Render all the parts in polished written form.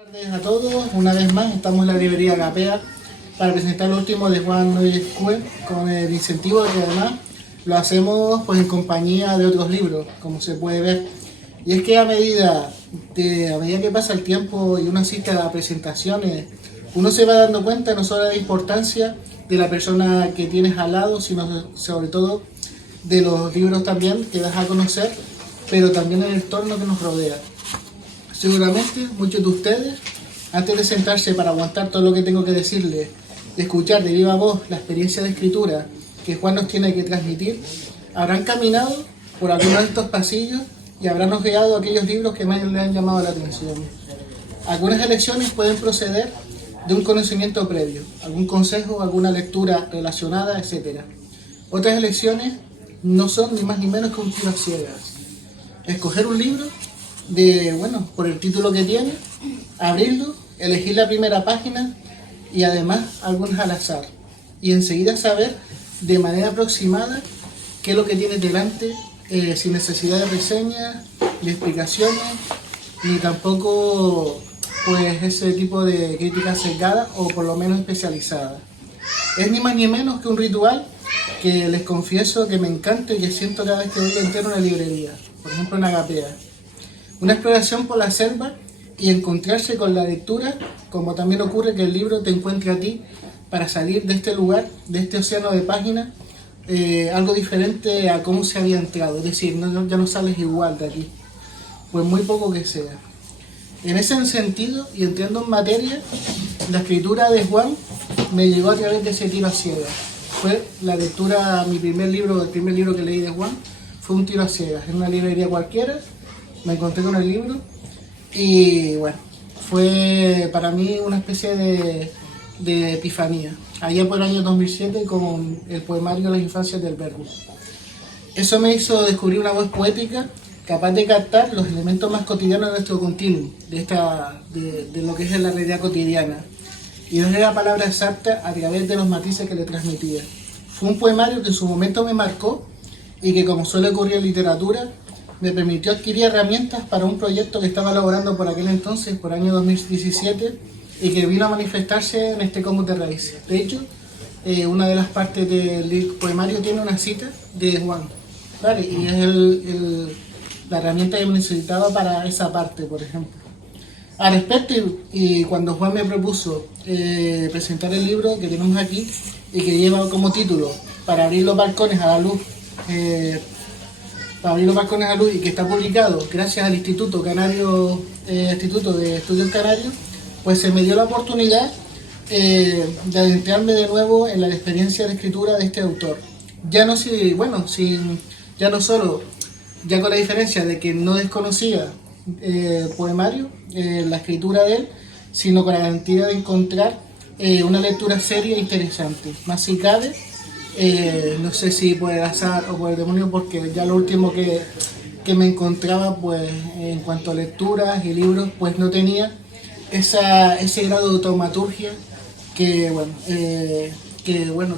Buenas tardes a todos, una vez más estamos en la librería Agapea para presentar lo último de Juan Noyes Cue con el incentivo de que además lo hacemos pues en compañía de otros libros, como se puede ver. Y es que a medida que pasa el tiempo y uno asiste a presentaciones, uno se va dando cuenta no solo de la importancia de la persona que tienes al lado, sino sobre todo de los libros también que das a conocer, pero también el entorno que nos rodea. Seguramente muchos de ustedes, antes de sentarse para aguantar todo lo que tengo que decirles, de escuchar de viva voz la experiencia de escritura que Juan nos tiene que transmitir, habrán caminado por algunos de estos pasillos y habrán hojeado aquellos libros que más les han llamado la atención. Algunas elecciones pueden proceder de un conocimiento previo, algún consejo, alguna lectura relacionada, etc. Otras elecciones no son ni más ni menos que un tiro a ciegas. Escoger un libro por el título que tiene, abrirlo, elegir la primera página y además algunas al azar. Y enseguida saber de manera aproximada qué es lo que tienes delante, sin necesidad de reseñas, de explicaciones, ni tampoco pues ese tipo de crítica sesgada o por lo menos especializada. Es ni más ni menos que un ritual que les confieso que me encanta y que siento cada vez que voy a entrar a una librería, por ejemplo en Agapea. Una exploración por la selva y encontrarse con la lectura, como también ocurre que el libro te encuentre a ti para salir de este lugar, de este océano de páginas, algo diferente a cómo se había entrado, es decir, ya no sales igual de aquí, pues muy poco que sea. En ese sentido, y entrando en materia, la escritura de Juan me llegó a través de ese tiro a ciegas. Fue la lectura, el primer libro que leí de Juan, fue un tiro a ciegas, en una librería cualquiera. Me encontré con el libro y bueno, fue para mí una especie de epifanía, allá por el año 2007 con el poemario Las infancias del verbo. Eso me hizo descubrir una voz poética capaz de captar los elementos más cotidianos de nuestro continuum, de lo que es la realidad cotidiana, y darle la palabra exacta a través de los matices que le transmitía. Fue un poemario que en su momento me marcó y que, como suele ocurrir en literatura, me permitió adquirir herramientas para un proyecto que estaba elaborando por aquel entonces, por el año 2017, y que vino a manifestarse en este Comus de Raíces. De hecho, una de las partes del poemario tiene una cita de Juan, ¿vale? Y es la herramienta que necesitaba para esa parte, por ejemplo. Al respecto, y cuando Juan me propuso presentar el libro que tenemos aquí, y que lleva como título Para abrir los balcones a la luz, y que está publicado gracias al Instituto de Estudios Canarios, pues se me dio la oportunidad de adentrarme de nuevo en la experiencia de escritura de este autor. Ya con la diferencia de que no desconocía poemario, la escritura de él, sino con la garantía de encontrar una lectura seria e interesante. Más si cabe, no sé si por el azar o por el demonio, porque ya lo último que me encontraba pues en cuanto a lecturas y libros pues no tenía ese grado de taumaturgia que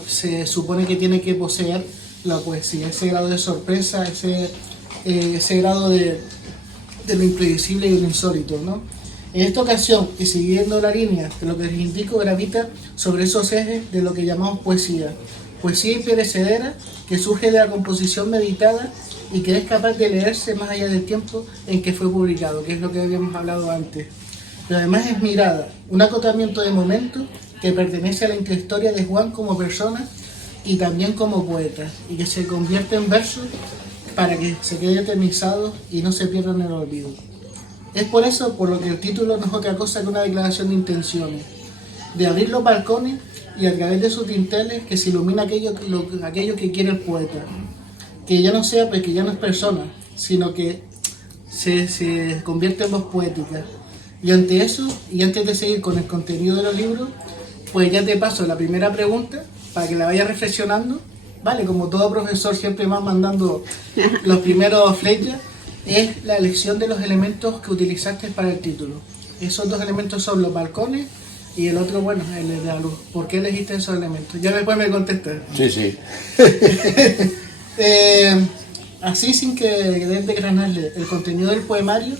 se supone que tiene que poseer la poesía, ese grado de sorpresa, ese grado de lo imprevisible y de lo insólito, ¿no? En esta ocasión, y siguiendo la línea de lo que les indico, gravita sobre esos ejes de lo que llamamos poesía imperecedera, que surge de la composición meditada y que es capaz de leerse más allá del tiempo en que fue publicado, que es lo que habíamos hablado antes. Pero además es mirada, un acotamiento de momentos que pertenece a la intrahistoria de Juan como persona y también como poeta, y que se convierte en versos para que se quede eternizado y no se pierda en el olvido. Es por eso por lo que el título no es otra cosa que una declaración de intenciones, de abrir los balcones y a través de sus dinteles que se ilumina aquello que quiere el poeta, que ya no es persona, sino que se convierte en voz poética. Y ante eso, y antes de seguir con el contenido de los libros, pues ya te paso la primera pregunta para que la vayas reflexionando, ¿vale? Como todo profesor siempre va mandando los primeros flechas, es la elección de los elementos que utilizaste para el título. Esos dos elementos son los balcones y el otro, el de la luz. ¿Por qué elegiste esos elementos? Ya después me contestas. Sí. Así, sin que desgranarle el contenido del poemario,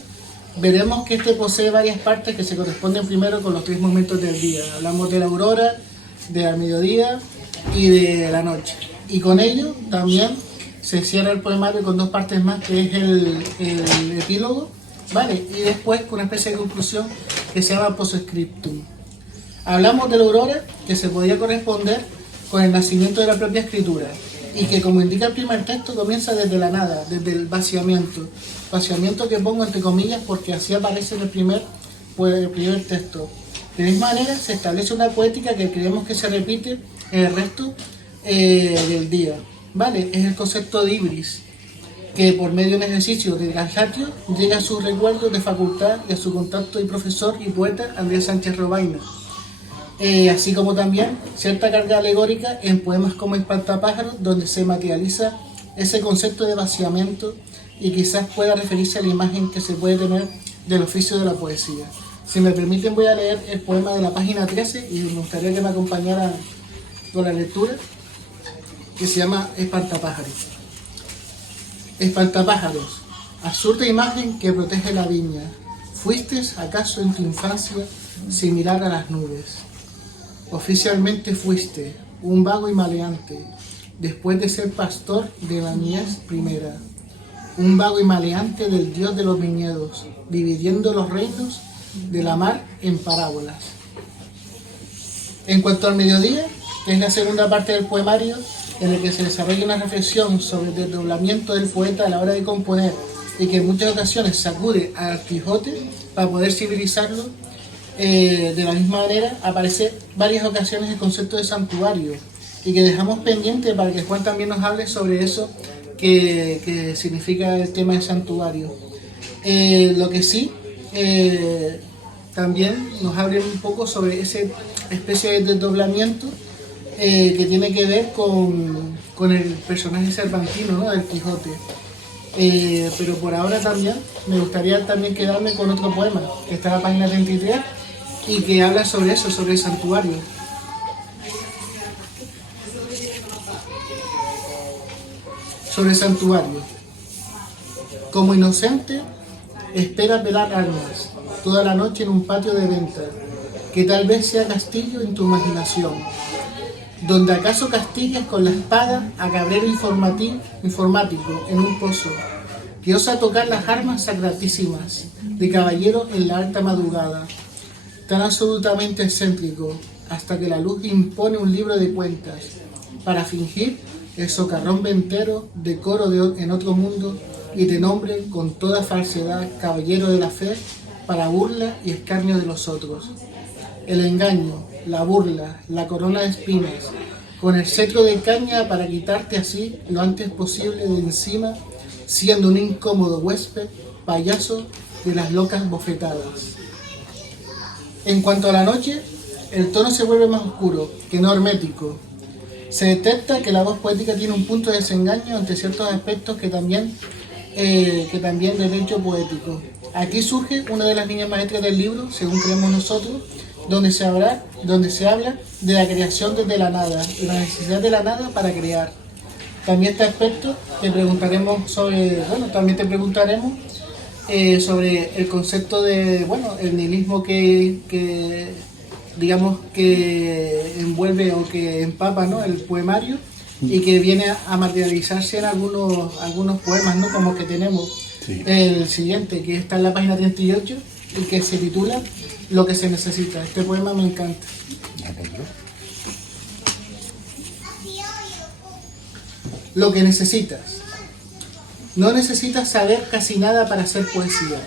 veremos que este posee varias partes que se corresponden primero con los 3 momentos del día. Hablamos de la aurora, del mediodía y de la noche. Y con ello también se cierra el poemario con 2 partes más, que es el epílogo, ¿vale? Y después con una especie de conclusión que se llama postscriptum. Hablamos de la aurora, que se podría corresponder con el nacimiento de la propia escritura, y que, como indica el primer texto, comienza desde la nada, desde el vaciamiento que pongo entre comillas porque así aparece en el primer texto. De la misma manera se establece una poética que creemos que se repite en el resto del día, ¿vale? Es el concepto de ibris, que por medio de un ejercicio de Garjatio llega a sus recuerdos de facultad y a su contacto y profesor y poeta Andrés Sánchez Robaina. Así como también cierta carga alegórica en poemas como Espantapájaros, donde se materializa ese concepto de vaciamiento y quizás pueda referirse a la imagen que se puede tener del oficio de la poesía. Si me permiten, voy a leer el poema de la página 13 y me gustaría que me acompañaran con la lectura, que se llama Espantapájaros. Espantapájaros, absurda imagen que protege la viña, ¿fuiste acaso en tu infancia sin mirar a las nubes? Oficialmente fuiste un vago y maleante, después de ser pastor de la mies primera, un vago y maleante del dios de los viñedos, dividiendo los reinos de la mar en parábolas. En cuanto al mediodía, que es la segunda parte del poemario, en el que se desarrolla una reflexión sobre el desdoblamiento del poeta a la hora de componer y que en muchas ocasiones sacude al Quijote para poder civilizarlo, de la misma manera aparece varias ocasiones el concepto de santuario y que dejamos pendiente para que Juan también nos hable sobre eso que significa el tema de santuario. Lo que sí, también nos hable un poco sobre esa especie de desdoblamiento que tiene que ver con el personaje cervantino, ¿no?, del Quijote. Pero por ahora también me gustaría también quedarme con otro poema que está en la página 33 y que habla sobre eso, sobre el santuario. Sobre el santuario. Como inocente, espera pelar armas toda la noche en un patio de venta, que tal vez sea castillo en tu imaginación, donde acaso castigues con la espada a cabrero informático en un pozo, que osa tocar las armas sacratísimas de caballero en la alta madrugada, tan absolutamente excéntrico, hasta que la luz impone un libro de cuentas, para fingir el socarrón ventero de coro en otro mundo, y te nombre con toda falsedad caballero de la fe, para burla y escarnio de los otros. El engaño, la burla, la corona de espinas, con el cetro de caña para quitarte así lo antes posible de encima, siendo un incómodo huésped, payaso de las locas bofetadas. En cuanto a la noche, el tono se vuelve más oscuro, que no hermético. Se detecta que la voz poética tiene un punto de desengaño ante ciertos aspectos que también del hecho poético. Aquí surge una de las líneas maestras del libro, según creemos nosotros, donde se habla de la creación desde la nada y la necesidad de la nada para crear. También este aspecto te preguntaremos sobre el concepto de, el nihilismo que digamos que envuelve o que empapa, ¿no?, el poemario, y que viene a materializarse en algunos poemas, ¿no?, como que tenemos el siguiente, que está en la página 38 y que se titula Lo que se necesita. Este poema me encanta. Lo que necesitas. No necesitas saber casi nada para hacer poesía.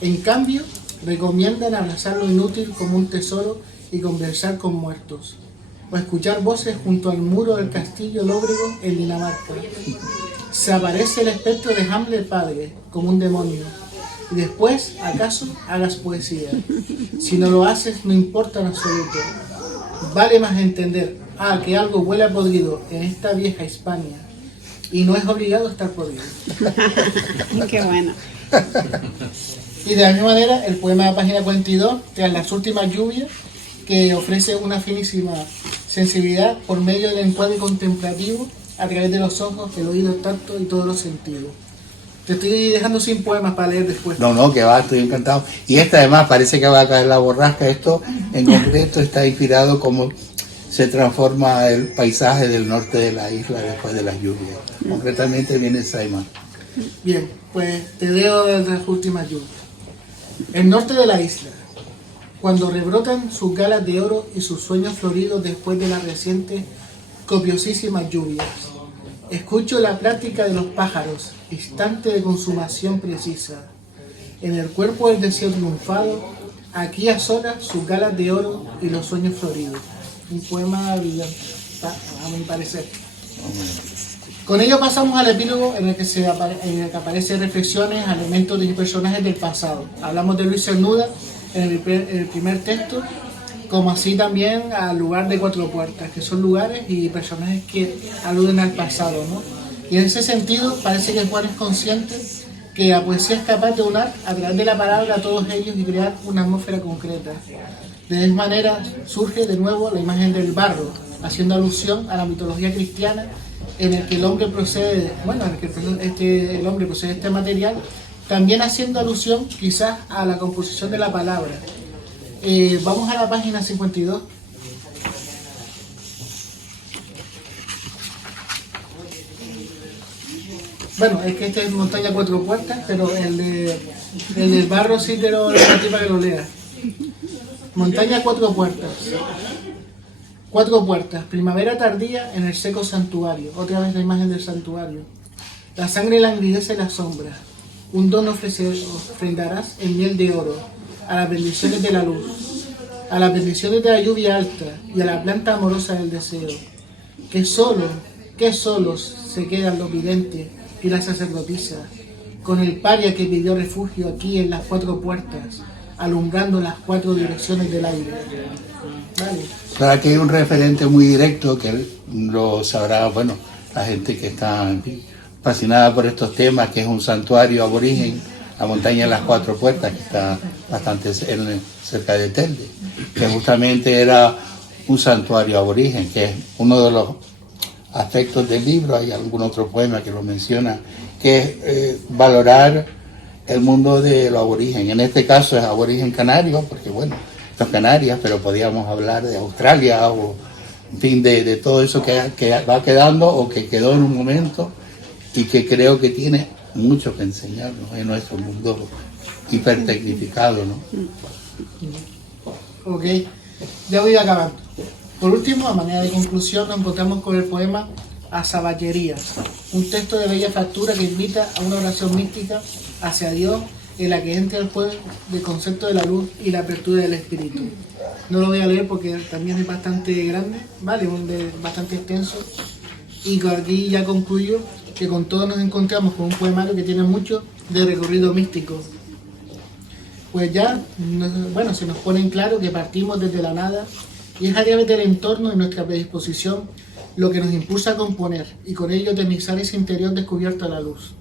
En cambio, recomiendan abrazar lo inútil como un tesoro y conversar con muertos, o escuchar voces junto al muro del castillo lóbrego en Dinamarca. Se aparece el espectro de Hamlet padre, como un demonio, y después, acaso, hagas poesía. Si no lo haces, no importa en absoluto. Vale más entender que algo huele a podrido en esta vieja Hispania, y no es obligado a estar podrido. Qué bueno. Y de la misma manera, el poema de la página 42, tras las últimas lluvias, que ofrece una finísima sensibilidad por medio del encuadre contemplativo a través de los ojos, el oído, el tacto y todos los sentidos. Te estoy dejando sin poemas para leer después. No, que va, estoy encantado. Y esta además parece que va a caer la borrasca. Esto en concreto está inspirado como se transforma el paisaje del norte de la isla después de las lluvias. Concretamente viene Simon. Bien, pues te leo de las últimas lluvias. El norte de la isla, cuando rebrotan sus galas de oro y sus sueños floridos después de las recientes copiosísimas lluvias. Escucho la plática de los pájaros, instante de consumación precisa. En el cuerpo del deseo triunfado, aquí a solas sus galas de oro y los sueños floridos. Un poema brillante, a mi parecer. Con ello pasamos al epílogo en el que aparecen reflexiones, elementos y personajes del pasado. Hablamos de Luis Cernuda en el primer texto, como así también al lugar de Cuatro Puertas, que son lugares y personajes que aluden al pasado, ¿no? Y en ese sentido parece que Juan es consciente que la poesía es capaz de unir a través de la palabra a todos ellos y crear una atmósfera concreta. De esa manera surge de nuevo la imagen del barro, haciendo alusión a la mitología cristiana en el que el hombre procede, el hombre procede de este material, también haciendo alusión quizás a la composición de la palabra. Vamos a la página 52. Bueno, es que este es Montaña Cuatro Puertas, pero el del barro sí te lo repetí para que lo leas. Montaña Cuatro Puertas. Cuatro puertas, primavera tardía en el seco santuario. Otra vez la imagen del santuario. La sangre languidece la sombra. Un don ofrendarás en miel de oro a las bendiciones de la luz, a las bendiciones de la lluvia alta y a la planta amorosa del deseo. Que solos se quedan los videntes y las sacerdotisas, con el paria que pidió refugio aquí en las cuatro puertas, alumbrando las cuatro direcciones del aire. Vale. Pero aquí hay un referente muy directo que lo sabrá, bueno, la gente que está fascinada por estos temas, que es un santuario aborigen, la montaña de las Cuatro Puertas, que está bastante cerca de Telde, que justamente era un santuario aborigen, que es uno de los aspectos del libro. Hay algún otro poema que lo menciona, que es valorar el mundo de lo aborigen. En este caso es aborigen canario, porque bueno, esto es Canarias, pero podíamos hablar de Australia o, en fin, de todo eso que va quedando o que quedó en un momento y que creo que tiene mucho que enseñarnos en nuestro mundo hipertecnificado, ¿no? Ok, ya voy acabando. Por último, a manera de conclusión, nos encontramos con el poema Azaballerías, un texto de bella factura que invita a una oración mística hacia Dios, en la que entra el juego del concepto de la luz y la apertura del espíritu. No lo voy a leer porque también es bastante grande, ¿vale? Bastante extenso. Y aquí ya concluyo que con todo nos encontramos con un poemario que tiene mucho de recorrido místico. Pues ya, bueno, se nos pone en claro que partimos desde la nada y es a través del entorno y nuestra predisposición lo que nos impulsa a componer y con ello eternizar ese interior descubierto a la luz.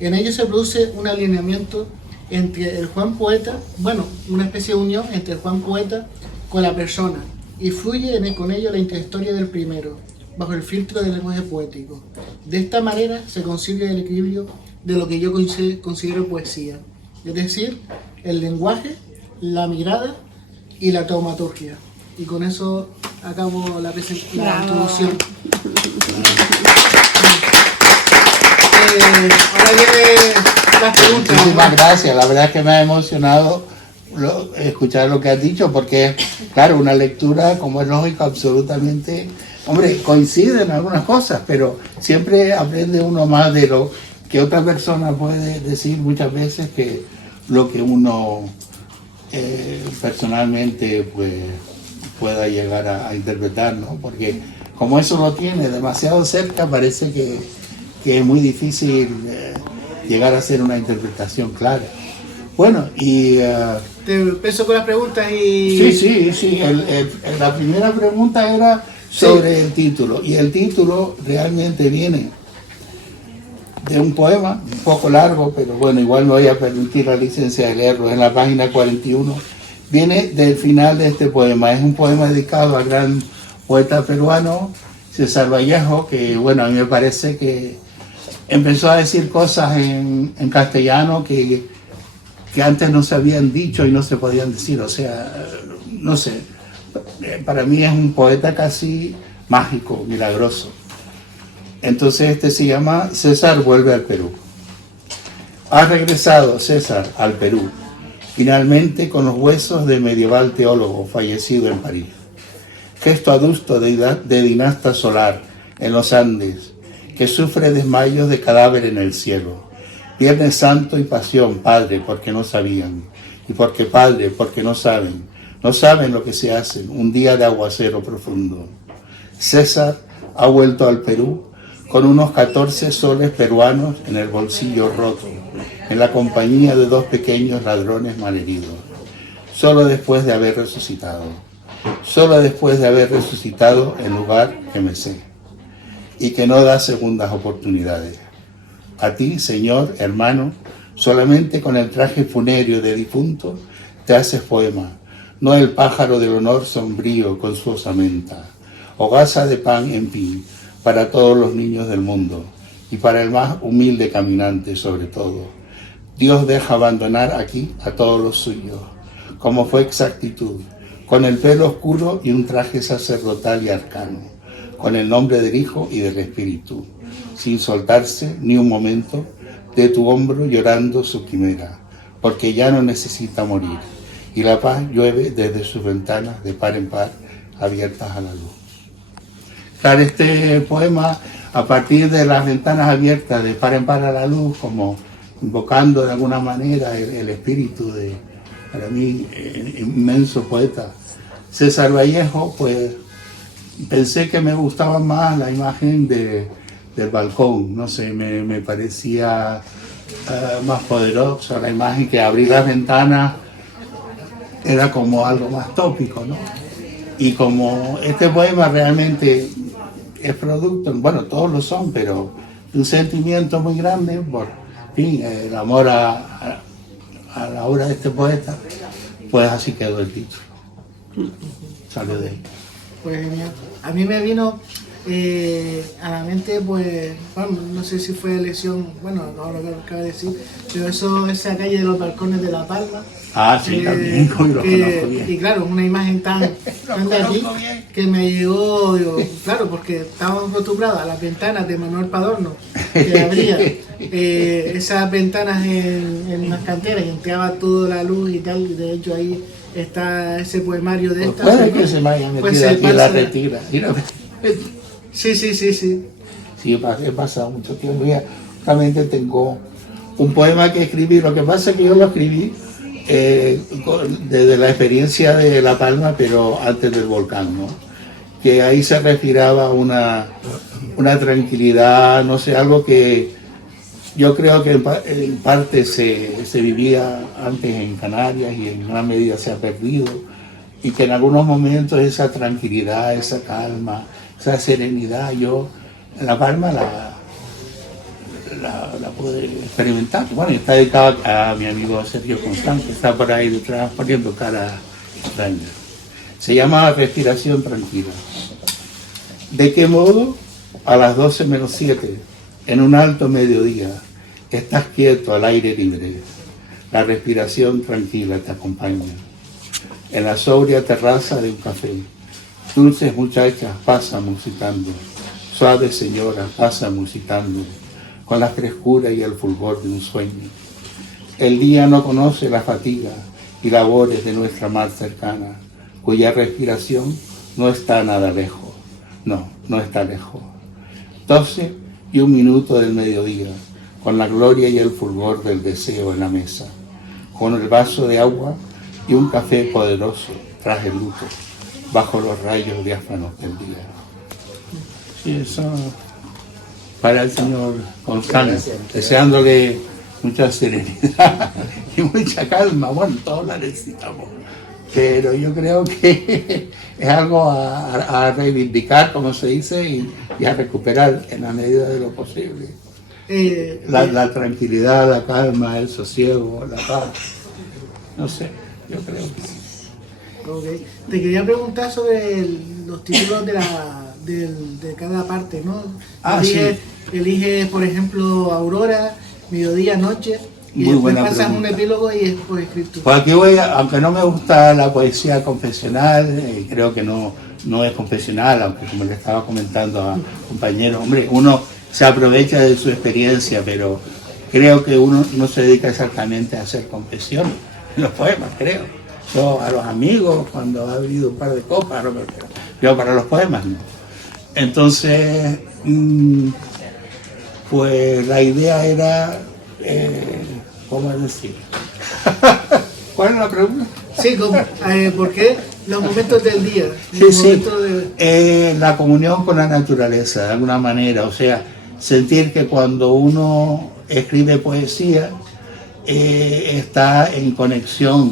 En ello se produce un alineamiento entre el Juan poeta, bueno, una especie de unión entre el Juan poeta con la persona, y fluye con ello la intrahistoria del primero, bajo el filtro del lenguaje poético. De esta manera se consigue el equilibrio de lo que yo considero poesía, es decir, el lenguaje, la mirada y la taumaturgia. Y con eso acabo la introducción. Ahora viene las preguntas. Muchísimas gracias, la verdad es que me ha emocionado escuchar lo que has dicho, porque claro, una lectura, como es lógico, absolutamente, hombre, coincide en algunas cosas, pero siempre aprende uno más de lo que otra persona puede decir muchas veces que lo que uno personalmente pues pueda llegar a interpretar, ¿no? Porque como eso lo tiene demasiado cerca, parece que es muy difícil llegar a hacer una interpretación clara. Bueno, y... Te empiezo con las preguntas y... Sí. La primera pregunta era sobre el título. Y el título realmente viene de un poema, un poco largo, pero bueno, igual me voy a permitir la licencia de leerlo. En la página 41. Viene del final de este poema. Es un poema dedicado al gran poeta peruano César Vallejo, que bueno, a mí me parece que empezó a decir cosas en castellano que antes no se habían dicho y no se podían decir. O sea, no sé, para mí es un poeta casi mágico, milagroso. Entonces este se llama César vuelve al Perú. Ha regresado César al Perú, finalmente con los huesos de medieval teólogo fallecido en París. Gesto adusto de dinasta solar en los Andes, que sufre desmayos de cadáver en el cielo. Viernes Santo y Pasión, Padre, porque no sabían. Y porque Padre, porque no saben. No saben lo que se hace un día de aguacero profundo. César ha vuelto al Perú con unos 14 soles peruanos en el bolsillo roto, en la compañía de 2 pequeños ladrones malheridos. Solo después de haber resucitado. Solo después de haber resucitado en lugar que me sé. Y que no da segundas oportunidades. A ti, Señor, hermano, solamente con el traje funéreo de difunto te haces poema, no el pájaro del honor sombrío con su osamenta, hogaza de pan en fin, para todos los niños del mundo, y para el más humilde caminante sobre todo. Dios deja abandonar aquí a todos los suyos, como fue exactitud, con el pelo oscuro y un traje sacerdotal y arcano, con el nombre del Hijo y del Espíritu, sin soltarse ni un momento de tu hombro llorando su quimera, porque ya no necesita morir, y la paz llueve desde sus ventanas de par en par, abiertas a la luz. Claro, este poema, a partir de las ventanas abiertas de par en par a la luz, como invocando de alguna manera el espíritu de, para mí, inmenso poeta César Vallejo, pues pensé que me gustaba más la imagen del balcón, no sé, me parecía más poderosa la imagen, que abrir las ventanas era como algo más tópico, ¿no? Y como este poema realmente es producto, bueno, todos lo son, pero de un sentimiento muy grande por el amor a la obra de este poeta, pues así quedó el título. Salió de ahí. Pues genial. A mí me vino a la mente, pues, bueno, no sé si fue elección, bueno, no lo que acabo de decir, pero esa calle de los balcones de La Palma. Ah, sí, también, lo conozco bien. Y claro, una imagen tan de aquí que me llegó, digo, claro, porque estábamos acostumbrados a las ventanas de Manuel Padorno, que abría esas ventanas en las canteras y entraba toda la luz y tal, y de hecho ahí está ese poemario de esta. Puede que se me haya metido aquí en la retira. Sí. Sí, he pasado mucho tiempo. Ya realmente tengo un poema que escribí. Lo que pasa es que yo lo escribí desde la experiencia de La Palma, pero antes del volcán, ¿no? Que ahí se respiraba una tranquilidad, no sé, algo que yo creo que en parte se vivía antes en Canarias y en gran medida se ha perdido, y que en algunos momentos esa tranquilidad, esa calma, esa serenidad, yo en La Palma la pude experimentar. Bueno, y está dedicado a mi amigo Sergio Constante, que está por ahí detrás poniendo cara extraña. Se llama Respiración Tranquila. ¿De qué modo? A las 12 menos 7, en un alto mediodía, estás quieto al aire libre. La respiración tranquila te acompaña. En la sobria terraza de un café, dulces muchachas pasan musicando, suaves señoras pasan musicando, con la frescura y el fulgor de un sueño. El día no conoce la fatiga y labores de nuestra mar cercana, cuya respiración no está nada lejos. No está lejos. 12 y 1 minuto del mediodía, con la gloria y el fulgor del deseo en la mesa, con el vaso de agua y un café poderoso tras el luto, bajo los rayos diáfanos del día. Y eso para el señor Constante, deseándole mucha serenidad y mucha calma. Bueno, todos la necesitamos, pero yo creo que es algo a reivindicar, como se dice, y a recuperar en la medida de lo posible. La tranquilidad, la calma, el sosiego, la paz. No sé, yo creo que sí. Okay. Te quería preguntar sobre los títulos de cada parte, ¿no? Ah, sí. eliges, por ejemplo, aurora, mediodía, noche, y Muy después buena pasas pregunta. un epílogo y después escritura. Pues aquí aunque no me gusta la poesía confesional, creo que no es confesional, aunque como le estaba comentando a compañeros, hombre, uno se aprovecha de su experiencia, pero creo que uno no se dedica exactamente a hacer confesión en los poemas, creo. Yo a los amigos, cuando ha habido un par de copas, no, pero para los poemas no. Entonces, pues la idea era, ¿cómo decir? ¿Cuál es la pregunta? Sí, ¿por qué? Los momentos del día. Sí, Los sí. momentos de... La comunión con la naturaleza, de alguna manera. O sea, sentir que cuando uno escribe poesía, está en conexión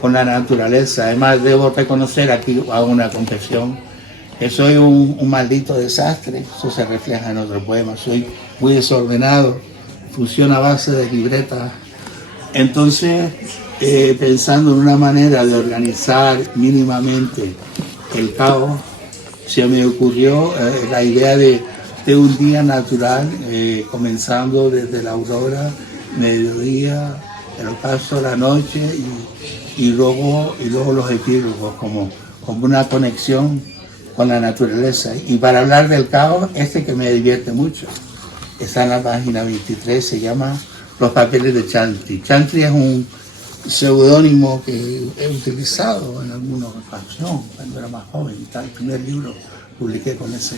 con la naturaleza. Además, debo reconocer aquí, hago una confesión, que soy un maldito desastre. Eso se refleja en otro poema. Soy muy desordenado, funciono a base de libretas. Entonces, pensando en una manera de organizar mínimamente el caos, se me ocurrió la idea de un día natural, comenzando desde la aurora, mediodía, el ocaso, la noche y luego los epílogos, como una conexión con la naturaleza. Y para hablar del caos, que me divierte mucho, está en la página 23, se llama Los papeles de Chantry. Chantry es un seudónimo que he utilizado en alguna ocasión cuando era más joven y tal. El primer libro publiqué con ese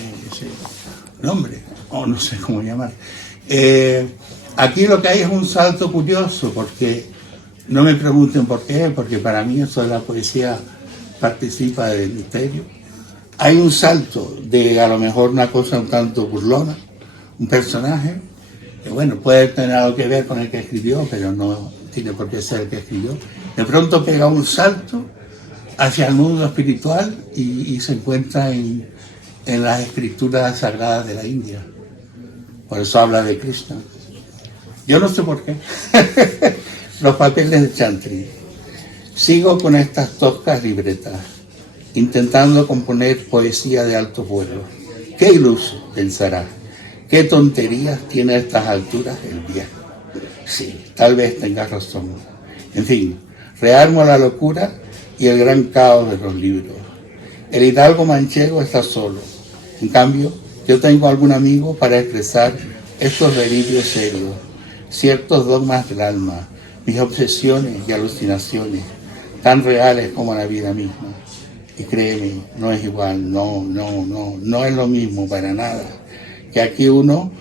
nombre, o no sé cómo llamar. Aquí lo que hay es un salto curioso, porque no me pregunten por qué, porque para mí eso de la poesía participa del misterio. Hay un salto de a lo mejor una cosa un tanto burlona, un personaje que bueno, puede tener algo que ver con el que escribió, pero no tiene por qué ser el que escribió. De pronto pega un salto hacia el mundo espiritual y se encuentra en las escrituras sagradas de la India. Por eso habla de Krishna. Yo no sé por qué. Los papeles de Chantry. Sigo con estas toscas libretas, intentando componer poesía de alto vuelo. Qué iluso, pensará. Qué tonterías tiene a estas alturas el viejo. Sí, tal vez tengas razón. En fin, rearmo la locura y el gran caos de los libros. El hidalgo manchego está solo. En cambio, yo tengo algún amigo para expresar estos delirios serios, ciertos dogmas del alma, mis obsesiones y alucinaciones, tan reales como la vida misma. Y créeme, no es igual, no es lo mismo para nada. Que aquí uno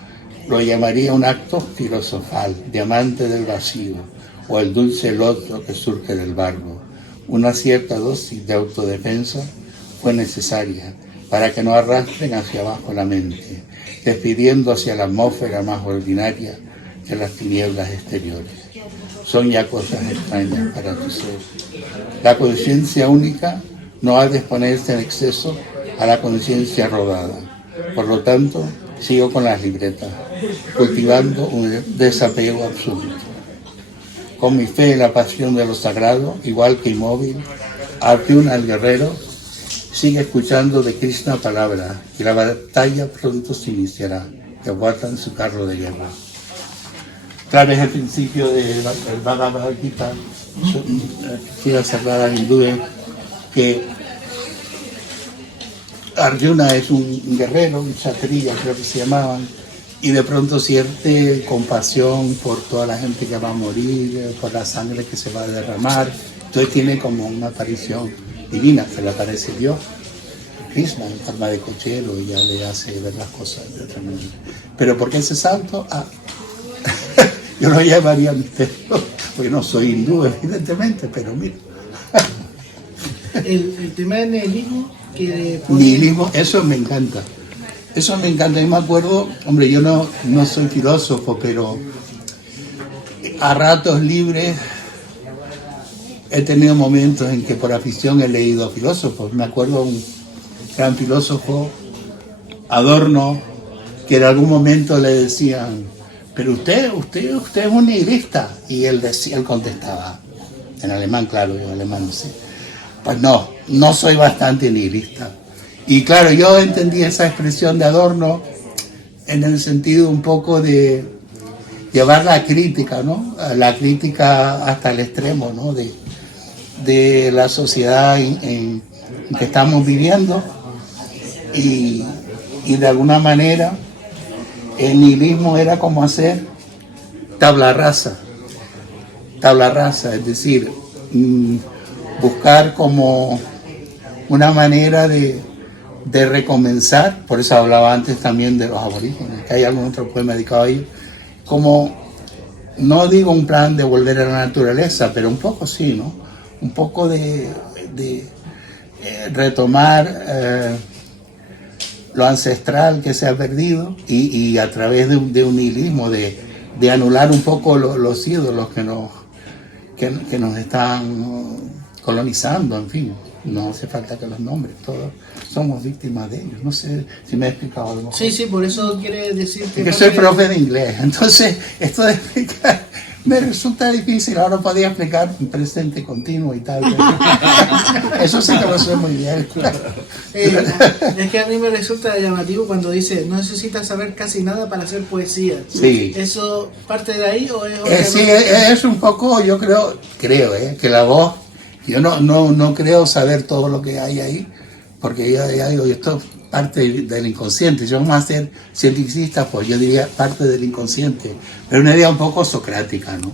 lo llamaría un acto filosofal, diamante del vacío, o el dulce loto que surge del barro. Una cierta dosis de autodefensa fue necesaria para que no arrastren hacia abajo la mente, despidiendo hacia la atmósfera más ordinaria que las tinieblas exteriores. Son ya cosas extrañas para tu ser. La conciencia única no ha de exponerse en exceso a la conciencia rodada. Por lo tanto, sigo con las libretas, cultivando un desapego absoluto. Con mi fe en la pasión de lo sagrado, igual que inmóvil, Arjuna el guerrero sigue escuchando de Krishna palabras, y la batalla pronto se iniciará, que aguardan su carro de guerra. Claro, es el principio del Bhagavad Gita, escritura sagrada hindú, que Arjuna es un guerrero, un kshatriya, creo que se llamaban, y de pronto siente compasión por toda la gente que va a morir, por la sangre que se va a derramar. Entonces tiene como una aparición divina, se le aparece Dios, Krishna, en forma de cochero, y ya le hace ver las cosas de otra manera. Pero ¿por qué ese salto? Yo lo llamaría misterio, porque no soy hindú, evidentemente, pero mira. El tema del nihilismo que Nihilismo, eso me encanta. Eso me encanta. Yo me acuerdo, hombre, yo no soy filósofo, pero a ratos libres he tenido momentos en que por afición he leído filósofos. Me acuerdo un gran filósofo, Adorno, que en algún momento le decían, pero usted es un nihilista. Y él contestaba, en alemán, claro, yo alemán no sé. Pues no soy bastante nihilista. Y claro, yo entendí esa expresión de Adorno en el sentido un poco de llevar la crítica, ¿no? La crítica hasta el extremo, ¿no? De la sociedad en que estamos viviendo y de alguna manera el nihilismo era como hacer tabla rasa, es decir, buscar como una manera de recomenzar. Por eso hablaba antes también de los aborígenes, que hay algún otro poema dedicado a ellos, como, no digo un plan de volver a la naturaleza, pero un poco sí, ¿no? Un poco de retomar lo ancestral que se ha perdido y a través de un nihilismo, de anular un poco los ídolos que nos están colonizando, en fin. No hace falta que los nombres, todos somos víctimas de ellos. No sé si me he explicado algo. Sí, por eso quiere decir que soy profe de inglés, entonces esto de explicar me resulta difícil. Ahora podía explicar presente continuo y tal. Eso sí que lo sé muy bien. Es que a mí me resulta llamativo cuando dice no necesitas saber casi nada para hacer poesía. Sí. ¿Eso parte de ahí o es otra sí, es un poco, yo creo que la voz, yo no creo saber todo lo que hay ahí, porque ya digo, esto es parte del inconsciente. Yo vamos a ser cientificistas, pues yo diría parte del inconsciente, pero una idea un poco socrática, ¿no?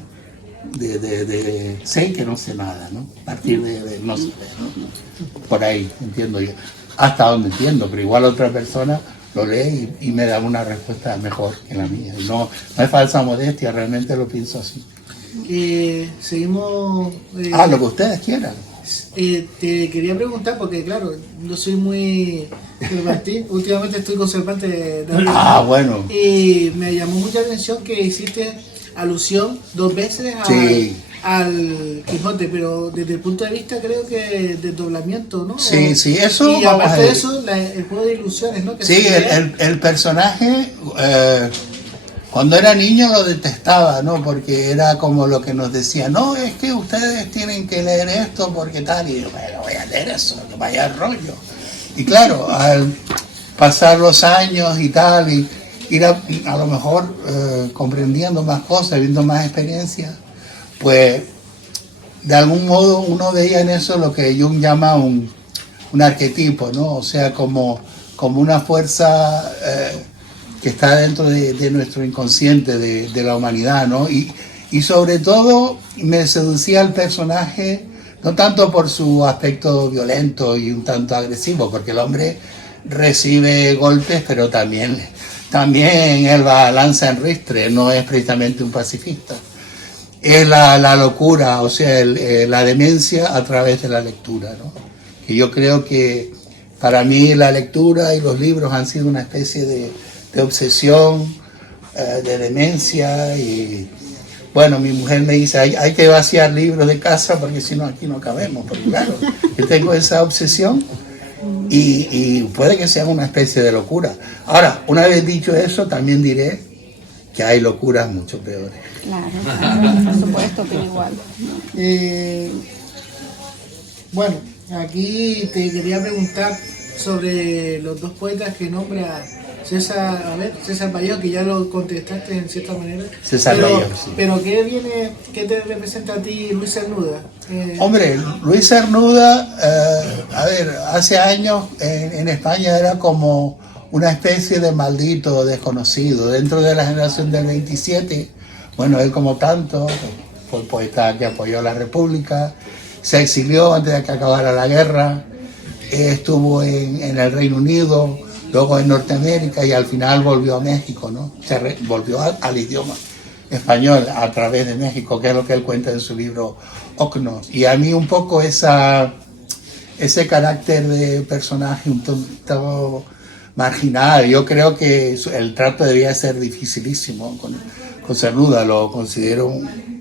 De sé que no sé nada, ¿no? A partir de no sé, ¿no? Por ahí, entiendo yo. Hasta donde entiendo, pero igual otra persona lo lee y me da una respuesta mejor que la mía. No es falsa modestia, realmente lo pienso así. Seguimos... lo que ustedes quieran. Te quería preguntar, porque claro, yo soy muy Cervantes, últimamente estoy con Cervantes de bueno. Y me llamó mucha atención que hiciste alusión 2 veces al Quijote, pero desde el punto de vista creo que de doblamiento, ¿no? Sí, eso. Y aparte de eso, el juego de ilusiones, ¿no? Que sí, el personaje... cuando era niño lo detestaba, ¿no? Porque era como lo que nos decía, no, es que ustedes tienen que leer esto porque tal, y yo, bueno, voy a leer eso, que vaya rollo. Y claro, al pasar los años y tal, y ir a lo mejor comprendiendo más cosas, viendo más experiencias, pues de algún modo uno veía en eso lo que Jung llama un arquetipo, ¿no? O sea, como una fuerza... que está dentro de nuestro inconsciente, de la humanidad, ¿no? Y sobre todo me seducía el personaje, no tanto por su aspecto violento y un tanto agresivo, porque el hombre recibe golpes, pero también él lanza en ristre, no es precisamente un pacifista. Es la locura, o sea, la demencia a través de la lectura, ¿no? Que yo creo que para mí la lectura y los libros han sido una especie de obsesión, de demencia. Y bueno, mi mujer me dice, hay que vaciar libros de casa porque si no aquí no cabemos, porque claro, yo tengo esa obsesión y puede que sea una especie de locura. Ahora, una vez dicho eso, también diré que hay locuras mucho peores. Claro, por supuesto, opino igual. Bueno, aquí te quería preguntar sobre los 2 poetas que nombra César Vallejo, que ya lo contestaste en cierta manera. César Vallejo, sí. Pero ¿qué te representa a ti Luis Cernuda? Hombre, Luis Cernuda, hace años en España era como una especie de maldito desconocido. Dentro de la generación del 27, bueno, él como tanto, fue el poeta que apoyó a la República, se exilió antes de que acabara la guerra, estuvo en el Reino Unido, luego en Norteamérica y al final volvió a México, ¿no? Volvió al idioma español a través de México, que es lo que él cuenta en su libro Ocnos. Y a mí un poco ese carácter de personaje un tanto marginal, yo creo que el trato debía ser dificilísimo con Cernuda, lo considero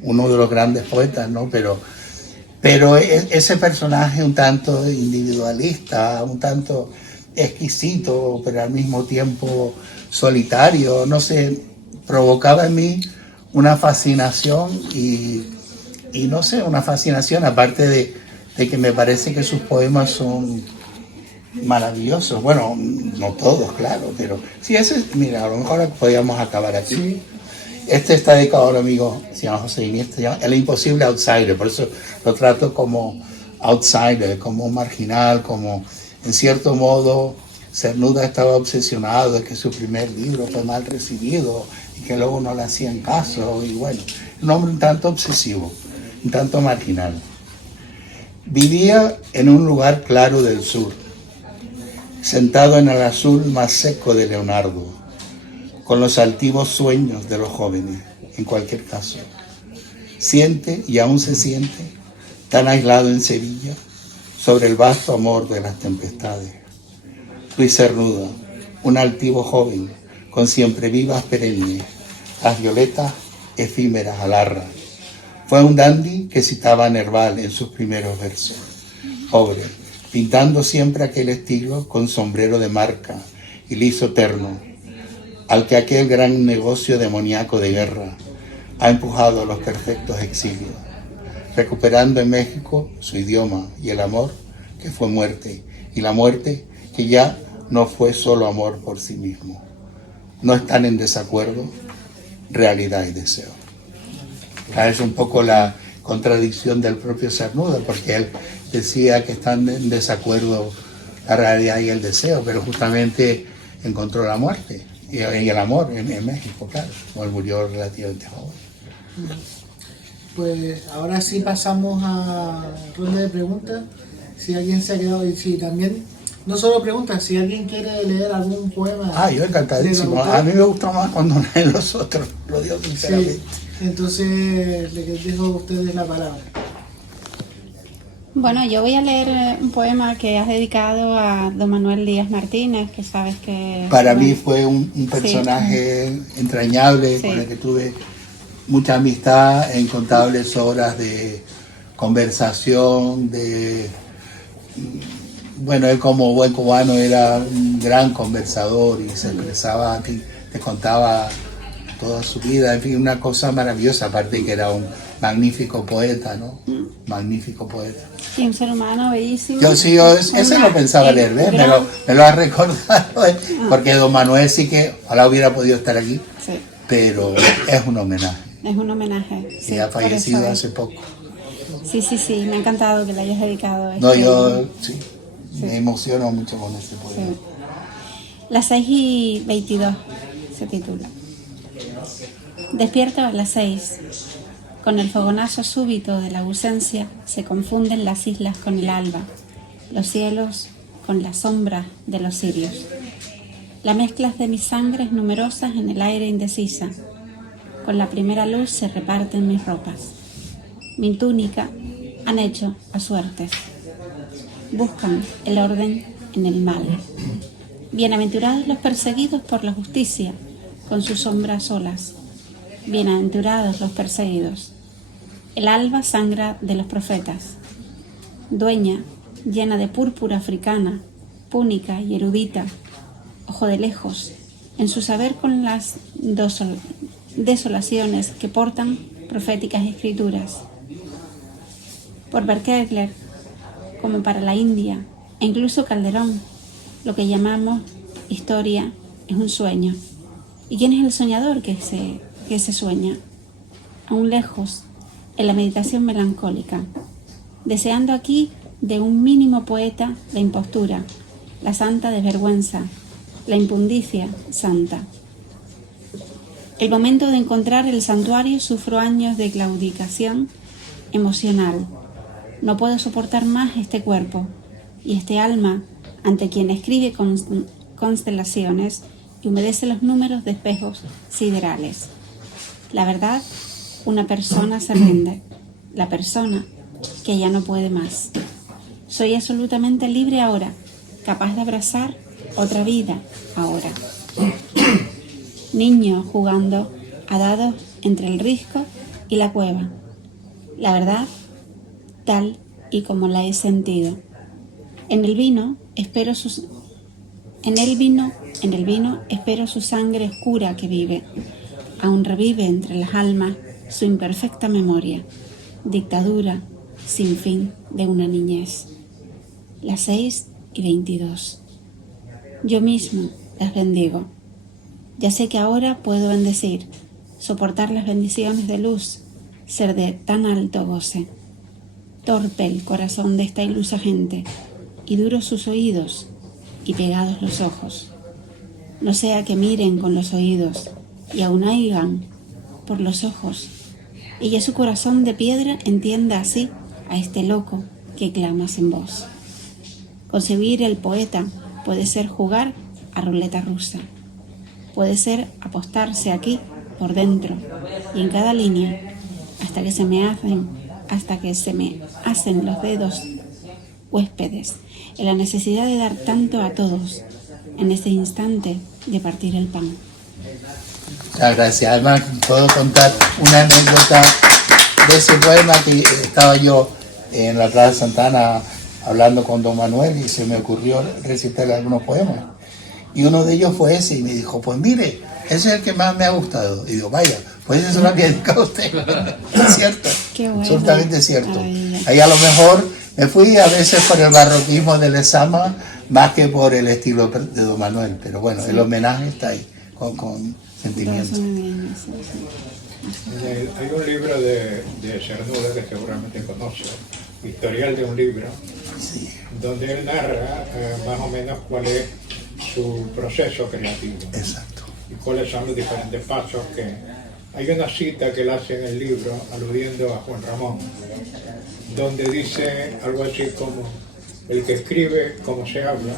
uno de los grandes poetas, ¿no? Pero ese personaje un tanto individualista, un tanto exquisito, pero al mismo tiempo solitario, no sé, provocaba en mí una fascinación y no sé, una fascinación, aparte de que me parece que sus poemas son maravillosos. Bueno, no todos, claro, pero sí, mira, a lo mejor podríamos acabar aquí. Sí. Este está dedicado a un amigo, se llama José Iniesta, se llama El Imposible Outsider, por eso lo trato como outsider, como marginal, como en cierto modo Cernuda estaba obsesionado de que su primer libro fue mal recibido y que luego no le hacían caso, y bueno, un hombre un tanto obsesivo, un tanto marginal. Vivía en un lugar claro del sur, sentado en el azul más seco de Leonardo, con los altivos sueños de los jóvenes, en cualquier caso. Siente, y aún se siente, tan aislado en Sevilla, sobre el vasto amor de las tempestades. Luis Cernuda, un altivo joven, con siempre vivas perennes, las violetas efímeras alarras. Fue un dandy que citaba a Nerval en sus primeros versos. Pobre, pintando siempre aquel estilo con sombrero de marca y liso terno, al que aquel gran negocio demoníaco de guerra ha empujado a los perfectos exilios, recuperando en México su idioma y el amor que fue muerte, y la muerte que ya no fue solo amor por sí mismo. No están en desacuerdo realidad y deseo. Es un poco la contradicción del propio Cernuda, porque él decía que están en desacuerdo la realidad y el deseo, pero justamente encontró la muerte y el amor en México, claro, como él murió relativamente joven. Pues ahora sí pasamos a ronda de preguntas. Si alguien se ha quedado, y si también, no solo preguntas, si alguien quiere leer algún poema. Yo encantadísimo. A mí me gusta más cuando leen los otros, lo digo sinceramente. Sí. Entonces les dejo a ustedes la palabra. Bueno, yo voy a leer un poema que has dedicado a don Manuel Díaz Martínez, que sabes que... Para bueno, mí fue un personaje entrañable, Sí. con el que tuve mucha amistad e incontables horas de conversación, bueno, él como buen cubano era un gran conversador y se expresaba, te contaba toda su vida, en fin, una cosa maravillosa, aparte que era un magnífico poeta, ¿no? Magnífico poeta. Y un ser humano bellísimo. Ese lo pensaba leer, ¿ves? Me lo ha recordado, porque don Manuel sí que, ojalá hubiera podido estar aquí, Sí, pero es un homenaje. es un homenaje. Sí, Y ha por fallecido eso hace poco. Sí, me ha encantado que le hayas dedicado No, este- yo sí, me emociono mucho con este poema. Sí. Las 6:22 se titula. Despierto a las 6. Con el fogonazo súbito de la ausencia se confunden las islas con el alba, los cielos con las sombras de los cirios. La mezcla de mis sangres numerosas en el aire indecisa. Con la primera luz se reparten mis ropas. Mi túnica han hecho a suertes. Buscan el orden en el mal. Bienaventurados los perseguidos por la justicia, con sus sombras solas. Bienaventurados los perseguidos. El alba sangra de los profetas. Dueña, llena de púrpura africana, púnica y erudita, ojo de lejos, en su saber con las desolaciones que portan proféticas escrituras. Por Berkeley, como para la India, e incluso Calderón, lo que llamamos historia es un sueño. ¿Y quién es el soñador que se sueña? Aún lejos, en la meditación melancólica, deseando aquí de un mínimo poeta la impostura, la santa desvergüenza, la impundicia santa. El momento de encontrar el santuario sufro años de claudicación emocional. No puedo soportar más este cuerpo y este alma ante quien escribe constelaciones y humedece los números de espejos siderales. La verdad, una persona se rinde, la persona que ya no puede más. Soy absolutamente libre ahora, capaz de abrazar otra vida ahora. Niño jugando a dados entre el risco y la cueva. La verdad, tal y como la he sentido. En el vino espero su sangre oscura que vive. Aún revive entre las almas su imperfecta memoria. Dictadura sin fin de una niñez. Las 6 y 22. Yo mismo las bendigo. Ya sé que ahora puedo bendecir, soportar las bendiciones de luz, ser de tan alto goce. Torpe el corazón de esta ilusa gente, y duros sus oídos, y pegados los ojos. No sea que miren con los oídos, y aún oigan por los ojos, y ya su corazón de piedra entienda así a este loco que clama sin voz. Concebir el poeta puede ser jugar a ruleta rusa, puede ser apostarse aquí por dentro y en cada línea hasta que se me hacen los dedos huéspedes en la necesidad de dar tanto a todos en ese instante de partir el pan. Muchas gracias. Además, puedo contar una anécdota de ese poema que estaba yo en la Plaza Santana hablando con don Manuel y se me ocurrió recitarle algunos poemas. Y uno de ellos fue ese y me dijo, pues mire, ese es el que más me ha gustado. Y digo, vaya, pues eso es lo que ha dedicado usted. Es cierto, Qué bueno. absolutamente cierto. Maravilla. Ahí a lo mejor me fui a veces por el barroquismo de Lezama más que por el estilo de don Manuel. Pero bueno, el homenaje está ahí, con sentimiento. Hay un libro de Cernuda que seguramente conoce, Historial de un libro, Sí, donde él narra más o menos cuál es su proceso creativo exacto. y cuáles son los diferentes pasos que... Hay una cita que él hace en el libro aludiendo a Juan Ramón, donde dice algo así como: el que escribe como se habla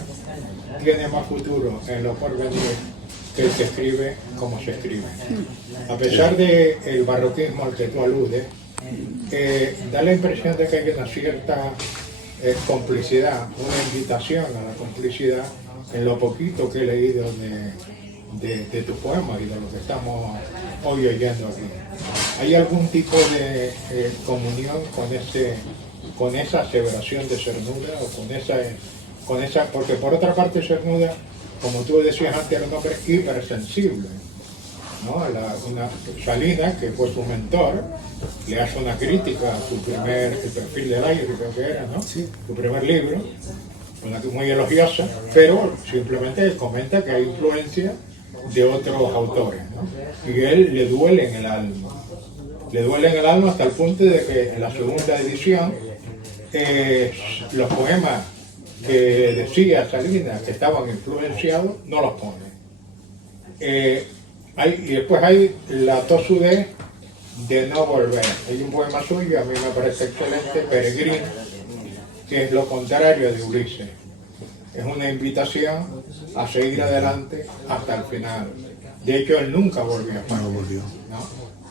tiene más futuro en lo porvenir que el que escribe como se escribe. A pesar del barroquismo al que tú aludes, da la impresión de que hay una cierta complicidad, una invitación a la complicidad en lo poquito que he leído de tu poema y de lo que estamos hoy oyendo aquí. ¿Hay algún tipo de comunión con esa aseveración de Cernuda o con esa, porque por otra parte Cernuda, como tú decías antes, era un hombre hipersensible, ¿no? Salinas, que fue su mentor, le hace una crítica a el perfil del aire, creo que era, ¿no? Sí. Su primer libro, muy elogiosa, pero simplemente comenta que hay influencia de otros autores, ¿no? Y a él le duele en el alma. Le duele en el alma hasta el punto de que en la segunda edición los poemas que decía Salinas que estaban influenciados no los pone. Y después hay la tosudez de no volver. Hay un poema suyo, a mí me parece excelente, Peregrino, que es lo contrario de Ulises. Es una invitación a seguir adelante hasta el final. De hecho, él nunca volvió a España, No volvió. ¿no?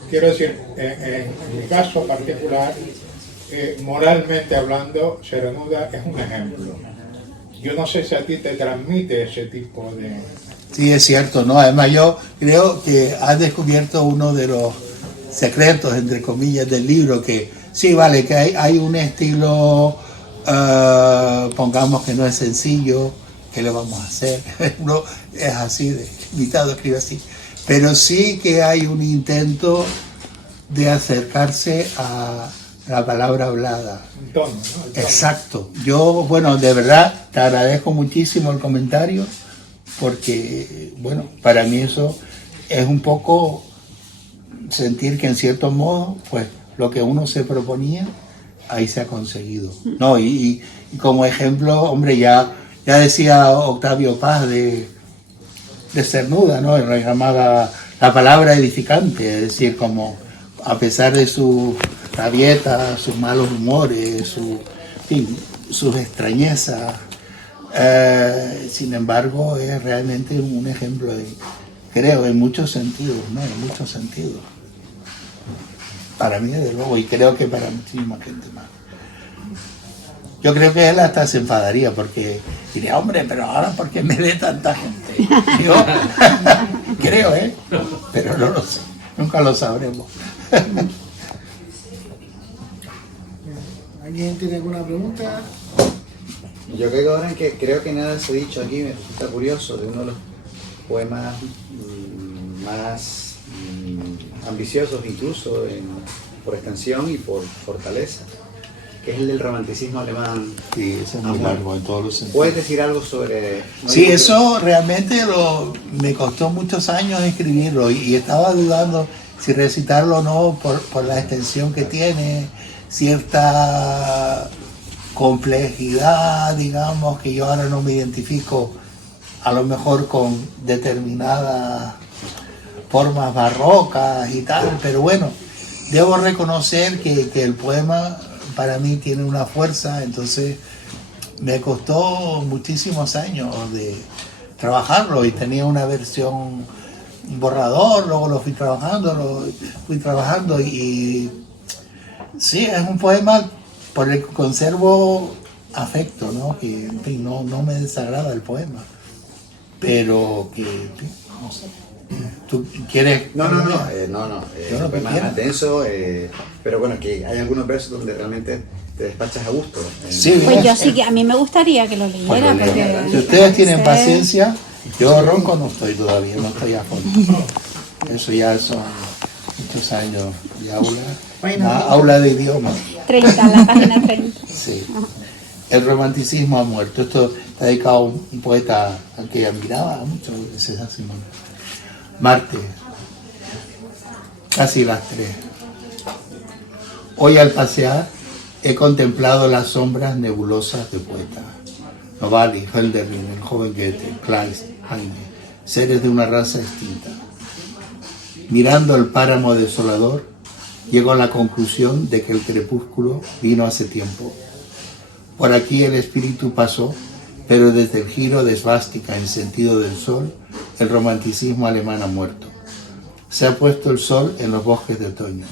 Quiero decir, en mi caso particular, moralmente hablando, Cernuda es un ejemplo. Yo no sé si a ti te transmite ese tipo de... Sí, es cierto, ¿no? Además yo creo que has descubierto uno de los secretos, entre comillas, del libro, que sí, vale, que hay un estilo, pongamos que no es sencillo, ¿qué le vamos a hacer? Uno es así, invitado a escribir así, pero sí que hay un intento de acercarse a la palabra hablada. Un tono, ¿no? El tono. Exacto. Yo, bueno, de verdad te agradezco muchísimo el comentario, porque, bueno, para mí eso es un poco sentir que en cierto modo, pues, lo que uno se proponía, ahí se ha conseguido. No, y como ejemplo, hombre, ya decía Octavio Paz de Cernuda, ¿no? Él llamaba la palabra edificante, es decir, como a pesar de sus rabietas, sus malos humores, en fin, sus extrañezas, sin embargo, es realmente un ejemplo, creo, en muchos sentidos, ¿no? En muchos sentidos. Para mí, desde luego, y creo que para muchísima gente más. Yo creo que él hasta se enfadaría porque diría, hombre, pero ahora ¿por qué me lee tanta gente? Yo creo, pero no lo sé, nunca lo sabremos. ¿Alguien tiene alguna pregunta? Yo creo que ahora que creo que nada se ha dicho aquí, me resulta curioso, de uno de los poemas más ambiciosos incluso por extensión y por fortaleza, que que es el del romanticismo alemán. Sí, ese es muy largo en todos los sentidos. ¿Puedes decir algo sobre...? Sí, eso realmente me costó muchos años escribirlo y estaba dudando si recitarlo o no por la extensión que tiene, cierta complejidad, digamos, que yo ahora no me identifico a lo mejor con determinadas formas barrocas y tal, pero bueno, debo reconocer que el poema para mí tiene una fuerza, entonces me costó muchísimos años de trabajarlo y tenía una versión borrador, luego lo fui trabajando y sí, es un poema por el que conservo afecto, ¿no? Que en fin, no me desagrada el poema, pero que en fin, no sé. ¿Tú quieres? No, yo es lo un que poema quiera. más denso, pero bueno, que hay algunos versos donde realmente te despachas a gusto. Sí, Pues yo sí que a mí me gustaría que lo Pues leyera. lo leo. Porque Si ustedes tienen sé- paciencia, yo ronco no estoy todavía, no estoy a fondo. Eso ya son muchos años de aula, Bueno. aula de idioma. 30, la página 30. Sí. El romanticismo ha muerto. Esto está dedicado a un poeta al que admiraba mucho, César Simón. Marte, casi las 3. Hoy al pasear he contemplado las sombras nebulosas de poetas. Novalis, Hölderlin, el joven Goethe, Kleist, Heine, seres de una raza extinta. Mirando el páramo desolador, llego a la conclusión de que el crepúsculo vino hace tiempo. Por aquí el espíritu pasó, pero desde el giro de esvástica en sentido del sol, el romanticismo alemán ha muerto. Se ha puesto el sol en los bosques de otoño.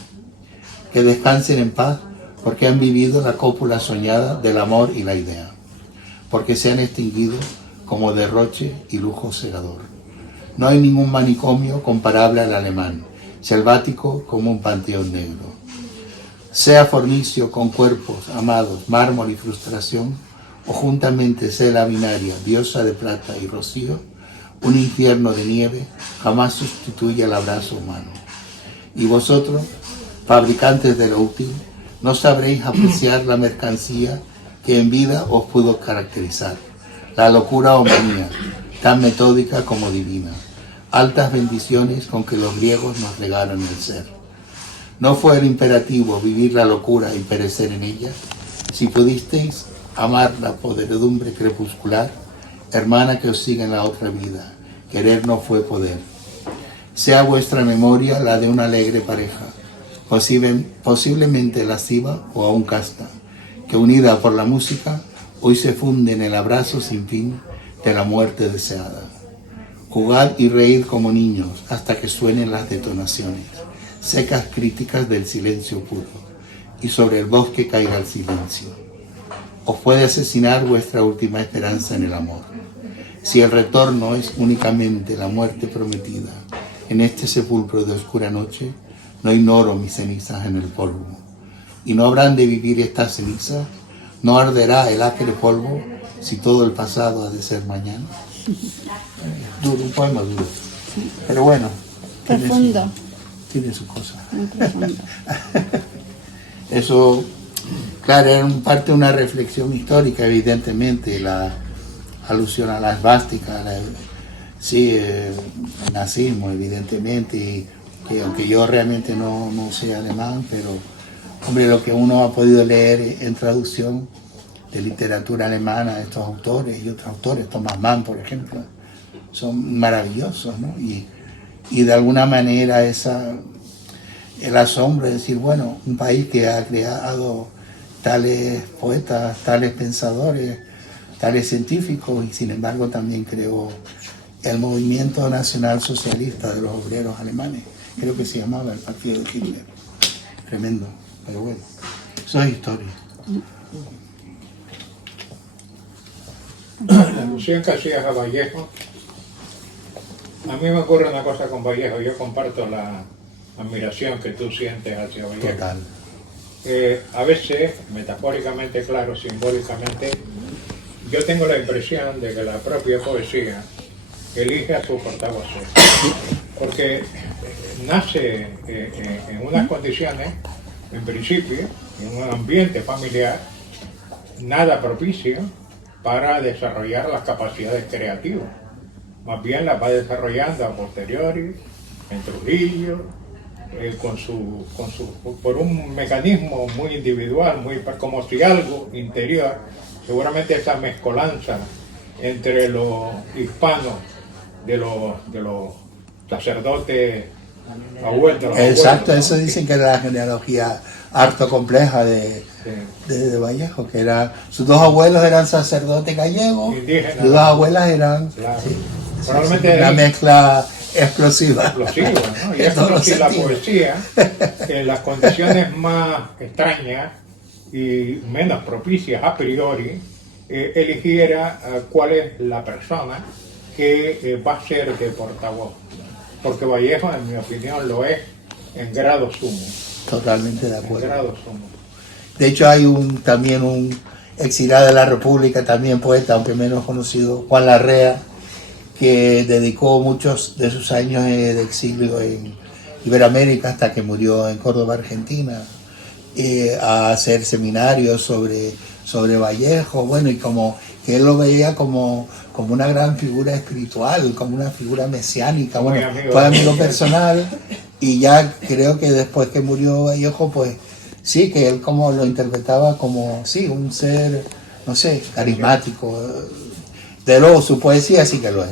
Que descansen en paz porque han vivido la cópula soñada del amor y la idea, porque se han extinguido como derroche y lujo cegador. No hay ningún manicomio comparable al alemán, selvático como un panteón negro. Sea fornicio con cuerpos amados, mármol y frustración, o juntamente sea la binaria, diosa de plata y rocío, un infierno de nieve jamás sustituye el abrazo humano. Y vosotros, fabricantes de lo útil, no sabréis apreciar la mercancía que en vida os pudo caracterizar, la locura o manía, tan metódica como divina, altas bendiciones con que los griegos nos regaron el ser. ¿No fue el imperativo vivir la locura y perecer en ella? Si pudisteis amar la podredumbre crepuscular, hermana que os sigue en la otra vida, querer no fue poder. Sea vuestra memoria la de una alegre pareja, posiblemente lasciva o aún casta, que unida por la música, hoy se funde en el abrazo sin fin de la muerte deseada. Jugad y reíd como niños hasta que suenen las detonaciones, secas críticas del silencio puro, y sobre el bosque caiga el silencio. Os puede asesinar vuestra última esperanza en el amor. Si el retorno es únicamente la muerte prometida, en este sepulcro de oscura noche, no ignoro mis cenizas en el polvo. Y no habrán de vivir estas cenizas, no arderá el acre polvo, si todo el pasado ha de ser mañana. Duro, un poema duro. Pero bueno, Profundo, tiene su cosa. muy profundo. Eso, claro, era parte de una reflexión histórica, evidentemente, la alusión a la esvástica, el nazismo, evidentemente, y que aunque yo realmente no sé alemán, pero, hombre, lo que uno ha podido leer en traducción de literatura alemana de estos autores y otros autores, Thomas Mann, por ejemplo, son maravillosos, ¿no? Y de alguna manera el asombro de decir, bueno, un país que ha creado tales poetas, tales pensadores, tales científicos, y sin embargo también creó el movimiento nacional socialista de los obreros alemanes, creo que se llamaba el partido de Hitler. Tremendo, pero bueno, eso es historia. La alusión que hacías a Vallejo, a mí me ocurre una cosa con Vallejo, yo comparto la admiración que tú sientes hacia Vallejo. Total. A veces, metafóricamente, claro, simbólicamente, yo tengo la impresión de que la propia poesía elige a su portavoces, porque nace en unas condiciones en principio, en un ambiente familiar, nada propicio para desarrollar las capacidades creativas. Más bien las va desarrollando a posteriori, en Trujillo, por un mecanismo muy individual, como si algo interior, seguramente esa mezcolanza entre los hispanos de los sacerdotes abuelos. Exacto, ¿no? eso dicen que era la genealogía harto compleja de Vallejo, que era sus dos abuelos eran sacerdotes gallegos, Indígenas. sus dos abuelas eran Claro. sí, Probablemente una mezcla explosiva. Explosiva, ¿no? Y En es todos como los si la sentidos. poesía, en las condiciones más extrañas y menos propicias a priori, eligiera cuál es la persona que va a ser de portavoz. Porque Vallejo, en mi opinión, lo es en grado sumo. Totalmente de En acuerdo. grado sumo. De hecho hay también un exiliado de la República, también poeta, aunque menos conocido, Juan Larrea, que dedicó muchos de sus años de exilio en Iberoamérica hasta que murió en Córdoba, Argentina, a hacer seminarios sobre Vallejo, bueno, y como que él lo veía como una gran figura espiritual, como una figura mesiánica, Muy bueno, amigo fue de amigo él. personal, y ya creo que después que murió Vallejo, pues sí, que él como lo interpretaba como, sí, un ser, no sé, carismático. De luego su poesía sí que lo es.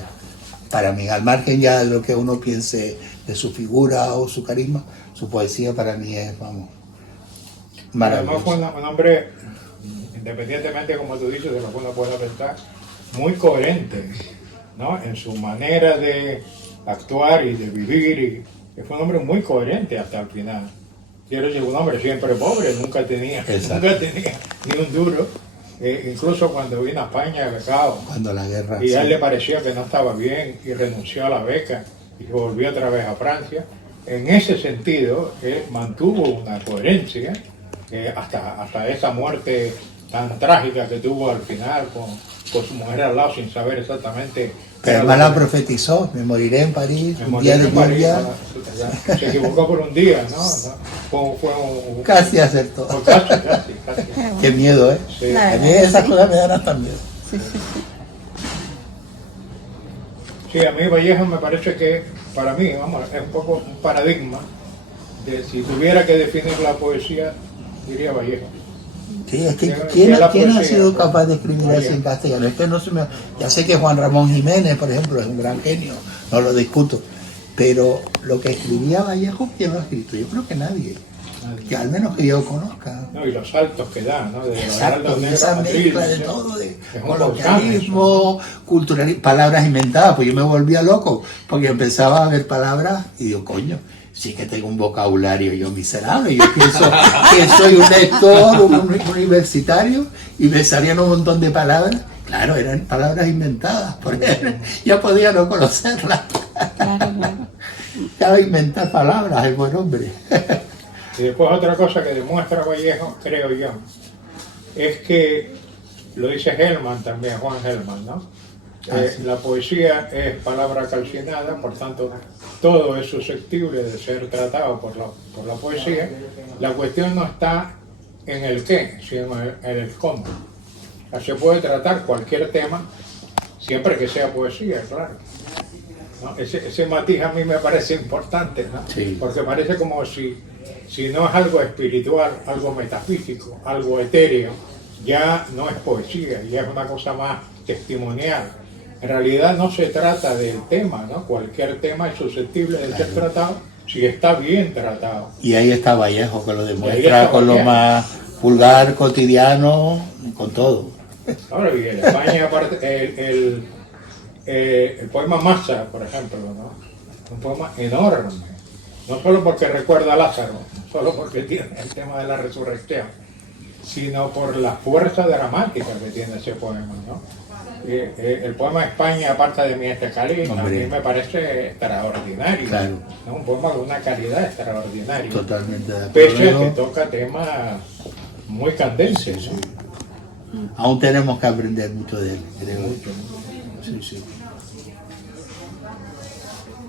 Para mí, al margen ya de lo que uno piense de su figura o su carisma, su poesía para mí es, vamos, Además fue maravillosa. un hombre, independientemente, como tú dices, de lo que uno pueda pensar, muy coherente, ¿no? En su manera de actuar y de vivir. Y fue un hombre muy coherente hasta el final. Quiero decir, un hombre siempre pobre, nunca tenía ni un duro. Incluso cuando vino a España, becado, Cuando la guerra... y a él sí. le parecía que no estaba bien y renunció a la beca y volvió otra vez a Francia. En ese sentido, él mantuvo una coherencia hasta esa muerte tan trágica que tuvo al final con su mujer al lado sin saber exactamente. Pero además la profetizó, me moriré en París, Me un morí día de en París, lluvia, se equivocó por un día, ¿no? Fue casi acertó. fue casi. Qué miedo, ¿eh? Sí. La A mí verdad que esas sí. cosas me dan hasta miedo. Sí, sí, sí. Sí, a mí Vallejo me parece que, para mí, vamos, es un poco un paradigma de si tuviera que definir la poesía, diría Vallejo. Sí, es que Sí, ¿quién la ha poesía, sido pues, capaz de escribir así Vallejo. en castellano? Es que no se me... Ya sé que Juan Ramón Jiménez, por ejemplo, es un gran genio, no lo discuto, pero lo que escribía Vallejo, ¿quién lo ha escrito? Yo creo que nadie, que al menos que yo conozca. ¿No? Y los saltos que da, ¿no? De los Exacto, heraldos y negros esa a mezcla de Madrid, todo, de es un coloquialismo, culturalismo, palabras inventadas, pues yo me volvía loco, porque empezaba a ver palabras y digo, coño, sí que tengo un vocabulario yo miserable, yo pienso que soy un lector, un universitario, y me salían un montón de palabras, claro, eran palabras inventadas, porque yo podía no conocerlas, Claro, claro. claro, inventar palabras, el buen hombre. Y después otra cosa que demuestra Vallejo, creo yo, es que, lo dice Hellman también, Juan Hellman, ¿no? Sí. La poesía es palabra calcinada, por tanto, todo es susceptible de ser tratado por la poesía. La cuestión no está en el qué, sino en el cómo. O sea, se puede tratar cualquier tema, siempre que sea poesía, claro. ¿No? Ese matiz a mí me parece importante, ¿no? Sí. Porque parece como si no es algo espiritual, algo metafísico, algo etéreo, ya no es poesía, ya es una cosa más testimonial. En realidad no se trata del tema, ¿no? Cualquier tema es susceptible de ser tratado si está bien tratado. Y ahí está Vallejo, que lo Ahí demuestra está con lo Vallejo. más vulgar, cotidiano, con todo. Ahora bien, en España, aparte, el poema Masa, por ejemplo, ¿no? Un poema enorme, no solo porque recuerda a Lázaro, no solo porque tiene el tema de la resurrección, sino por la fuerza dramática que tiene ese poema, ¿no? El poema España, aparte de mi Cali, a Hombre. mí me parece extraordinario, Claro. ¿no? Un poema de una calidad extraordinaria, Totalmente de pese a que acuerdo. toca temas muy candentes, Sí, ¿no? sí. Aún tenemos que aprender mucho de él, creo. Mucho. Sí, sí.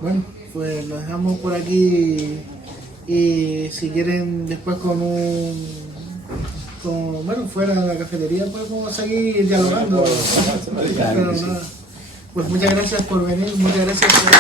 Bueno, pues lo dejamos por aquí Y si quieren después bueno, fuera de la cafetería podemos seguir dialogando. Pero nada, pues muchas gracias por venir, muchas gracias por venir.